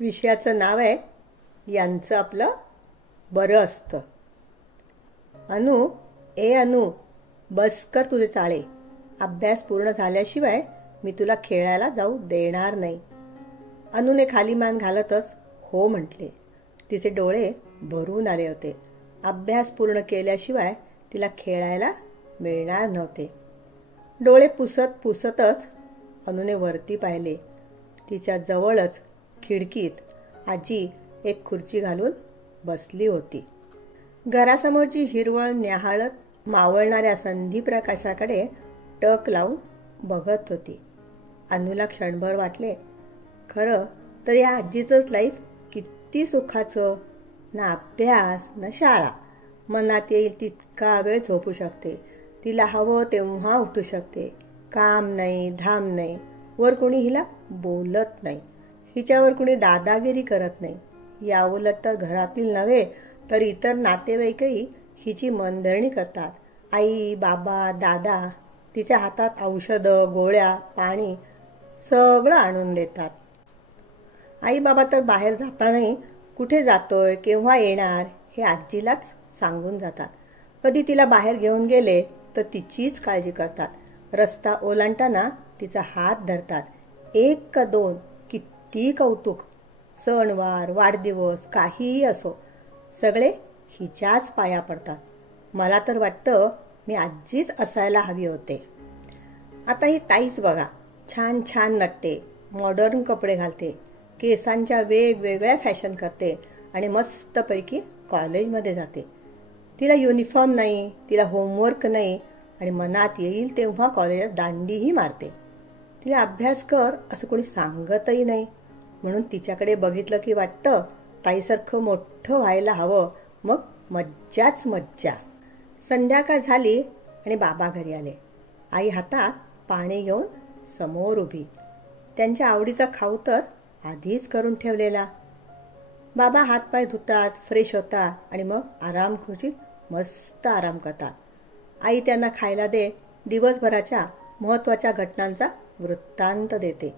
विषयाचं नाव आहे यांचं आपलं बरं असतं. अनु, ए अनु, बस कर तुझे चाळे. अभ्यास पूर्ण झाल्याशिवाय मी तुला खेळायला जाऊ देणार नाही. अनुने खाली मान घालतच हो म्हटले. तिचे डोळे भरून आले होते. अभ्यास पूर्ण केल्याशिवाय तिला खेळायला मिळणार नव्हते. डोळे पुसत पुसतच अनुने वरती पाहिले. तिच्या जवळच खिडकीत आजी एक खुर्ची घालून बसली होती. घरासमोरची हिरवळ न्याहाळत मावळणाऱ्या संधी प्रकाशाकडे टक लावून बघत होती. अनुला क्षणभर वाटले, खरं तर या आजीचंच लाईफ किती सुखाचं. ना अभ्यास ना शाळा. मनात येईल तितका वेळ झोपू शकते. तिला हवं तेव्हा उठू शकते. काम नाही, धाम नाही. वर कोणी हिला बोलत नाही. हिच्यावर कोणी दादागिरी करत नाही. या उलट तर घरातील नव्हे तर इतर नातेवाईकही हिची मनधरणी करतात. आई, बाबा, दादा तिच्या हातात औषधं, गोळ्या, पाणी सगळं आणून देतात. आई बाबा तर बाहेर जातानाही कुठे जातोय, केव्हा येणार हे आजीलाच सांगून जातात. कधी तिला बाहेर घेऊन गेले तर तिचीच काळजी करतात. रस्ता ओलांडताना तिचा हात धरतात. एक का दोन, किती कौतुक. सणवार, वाढदिवस काहीही असो, सगळे हिच्याच पाया पडतात. मला तर वाटतं मी आजीच असायला हवी होते. आता ही ताईच बघा, छान छान नटते, मॉडर्न कपडे घालते, केसांच्या वेगवेगळ्या फॅशन करते आणि मस्तपैकी कॉलेजमध्ये जाते. तिला युनिफॉर्म नाही, तिला होमवर्क नाही आणि मनात येईल तेव्हा कॉलेजात दांडीही मारते. तिला अभ्यास कर असं कोणी सांगतही नाही. म्हणून तिच्याकडे बघितलं की वाटतं ताईसारखं मोठं व्हायला हवं. मग मज्जाच मज्जा. संध्याकाळ झाली आणि बाबा घरी आले. आई हातात पाणी घेऊन समोर उभी. त्यांच्या आवडीचा खाऊ तर आधीच करून ठेवलेला. बाबा हातपाय धुतात, फ्रेश होतात आणि मग आराम खुर्चीत मस्त आराम करतात. आई त्यांना खायला दे दिवसभराच्या महत्त्वाच्या घटनांचा वृत्तांत देते.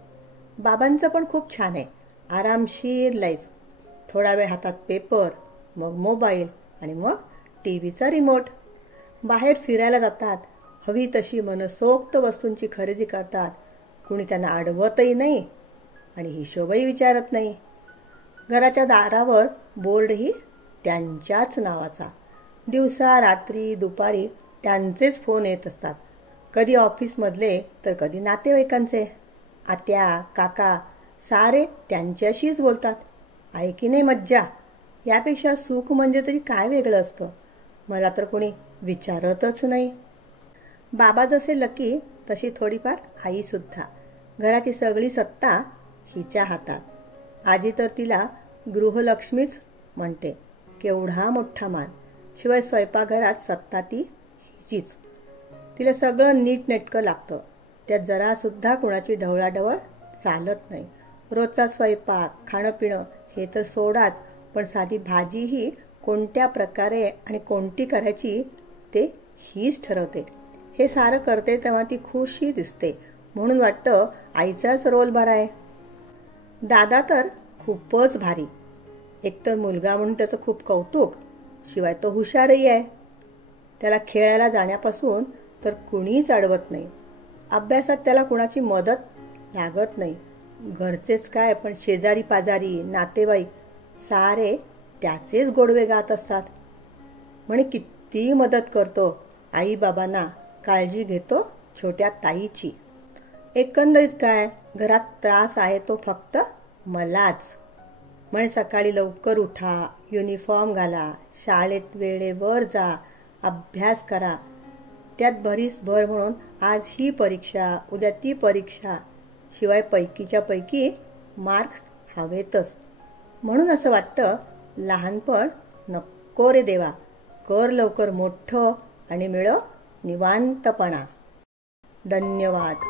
बाबांचं पण खूप छान आहे. आरामशीर लाईफ. थोडा वेळ हातात पेपर, मग मोबाईल आणि मग टीव्हीचा रिमोट. बाहेर फिरायला जातात. हवी तशी मनसोक्त वस्तूंची खरेदी करतात. कुणी त्यांना अडवतही नाही आणि हिशोबही विचारत नाही. घराच्या दारावर बोर्डही त्यांच्याच नावाचा. दिवसा रात्री दुपारी त्यांचेच फोन येत असतात. कधी ऑफिसमधले तर कधी नातेवाईकांचे. आत्या, काका सारे त्यांच्याशीच बोलतात. आहे की नाही मज्जा. यापेक्षा सुख म्हणजे तरी काय वेगळं असतं. मला तर कोणी विचारतच नाही. बाबा जसे लकी तशी थोडीफार आईसुद्धा. घराची सगळी सत्ता हिच्या हातात. आजी तर तिला गृहलक्ष्मीच म्हणते. केवढा मोठा मान. शिवाय स्वयंपाकघरात सत्ता ती हिचीच. तिला सगळं नीटनेटकं लागतं. त्यात जरासुद्धा कुणाची ढवळाढवळ चालत नाही. रोजचा स्वयंपाक, खाणं पिणं हे तर सोडाच, पण साधी भाजीही कोणत्या प्रकारे आणि कोणती करायची ते हीच ठरवते. हे सारं करते तेव्हा ती खुशी दिसते. म्हणून वाटतं आईचाच रोल बरा आहे. दादा तर खूपच भारी. एकतर मुलगा म्हणून त्याचं खूप कौतुक. शिवाय तो हुशारही आहे. त्याला खेळायला जाण्यापासून तर कुणीच अडवत नाही. अभ्यासात त्याला कुणाची मदत लागत नाही. घरचेच काय पण शेजारी पाजारी, नातेवाईक सारे त्याचेच गोडवे गात असतात. म्हणे किती मदत करतो आई बाबांना, काळजी घेतो छोट्या ताईची. एकंदरीत काय, घरात त्रास आहे तो फक्त मलाच. म्हणे सकाळी लवकर उठा, युनिफॉर्म घाला, शाळेत वेळेवर जा, अभ्यास करा. त्यात भरीस भर म्हणून आज ही परीक्षा, उद्या ती परीक्षा. शिवाय पैकीच्या पैकी मार्क्स हवेतच. म्हणून असं वाटतं लहानपण नको रे देवा. कर लवकर मोठं आणि मिळव निवांतपणा. धन्यवाद.